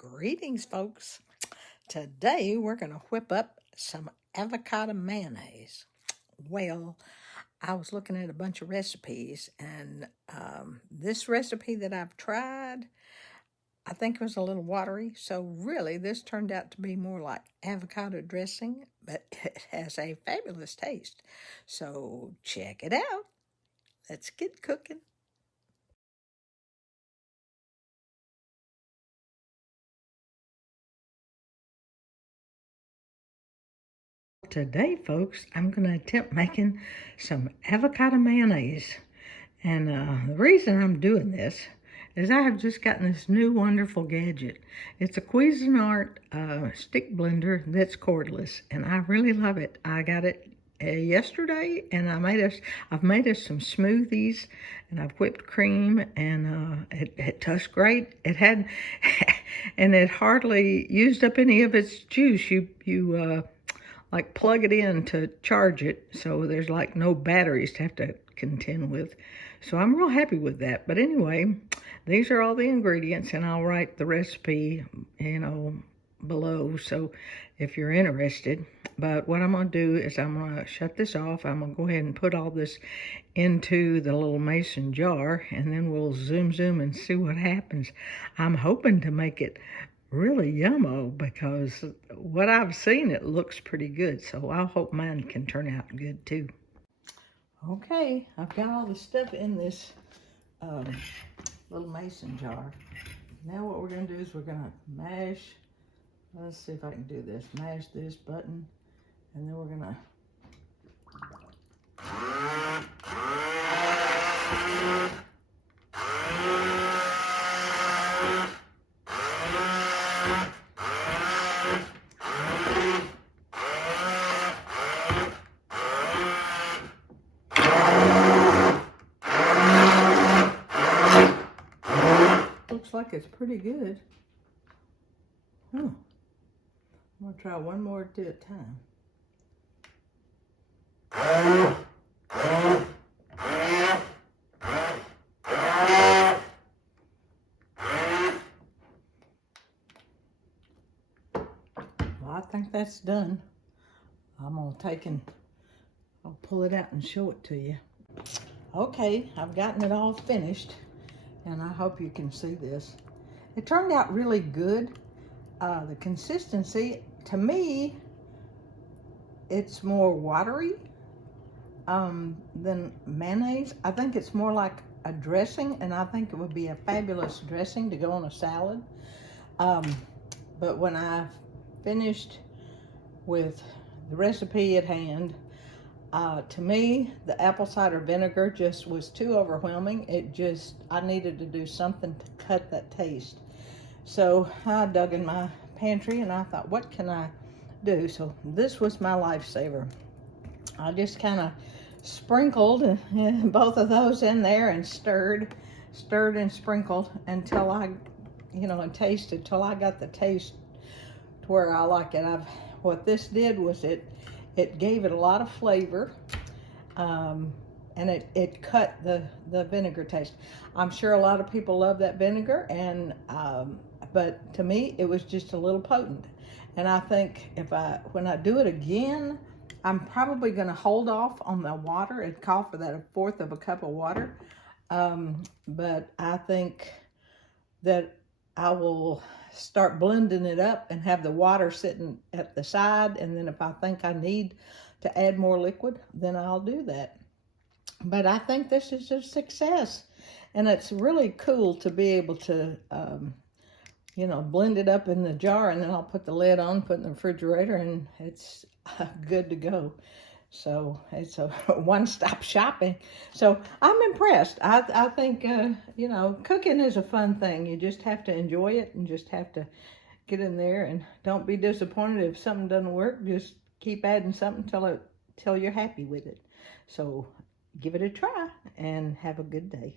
Greetings, folks. Today we're going to whip up some avocado mayonnaise. Well, I was looking at a bunch of recipes, and this recipe that I've tried, I think it was a little watery. So really, this turned out to be more like avocado dressing, but it has a fabulous taste. So check it out. Let's get cooking. Today, folks, I'm going to attempt making some avocado mayonnaise. And the reason I'm doing this is I have just gotten this new wonderful gadget. It's a Cuisinart stick blender that's cordless, and I really love it. I got it yesterday, and I've made us some smoothies, and I've whipped cream, and it tastes great. It had, and it hardly used up any of its juice. You like plug it in to charge it, so there's like no batteries to have to contend with. So I'm real happy with that. But anyway, these are all the ingredients, and I'll write the recipe, below, so if you're interested. But what I'm going to do is I'm going to shut this off. I'm going to go ahead and put all this into the little mason jar, and then we'll zoom and see what happens. I'm hoping to make it really yummo, because what I've seen, it looks pretty good. So I hope mine can turn out good too. Okay, I've got all the stuff in this little mason jar. Now what we're going to do is we're going to mash, let's see if I can do this, mash this button, and then we're going to looks like it's pretty good. I'm going to try one more at a time. Well, I think that's done. I'm going to I'll pull it out and show it to you. Okay, I've gotten it all finished, and I hope you can see this. It turned out really good. The consistency, to me, it's more watery than mayonnaise. I think it's more like a dressing, and I think it would be a fabulous dressing to go on a salad. But when I finished with the recipe at hand, to me, the apple cider vinegar just was too overwhelming. I needed to do something to cut that taste. So I dug in my pantry, and I thought, what can I do? So this was my lifesaver. I just kind of sprinkled both of those in there and stirred and sprinkled until and tasted till I got the taste to where I like it. What this did was it gave it a lot of flavor, and it cut the vinegar taste. I'm sure a lot of people love that vinegar, and but to me it was just a little potent. And I think when I do it again, I'm probably going to hold off on the water. It called for that 1/4 of a cup of water, but I think that I will start blending it up and have the water sitting at the side, and then if I think I need to add more liquid, then I'll do that. But I think this is a success, and it's really cool to be able to blend it up in the jar, and then I'll put the lid on, put it in the refrigerator, and it's good to go. So it's a one-stop shopping. So I'm impressed. I think, cooking is a fun thing. You just have to enjoy it and just have to get in there, and don't be disappointed if something doesn't work. Just keep adding something till you're happy with it. So give it a try and have a good day.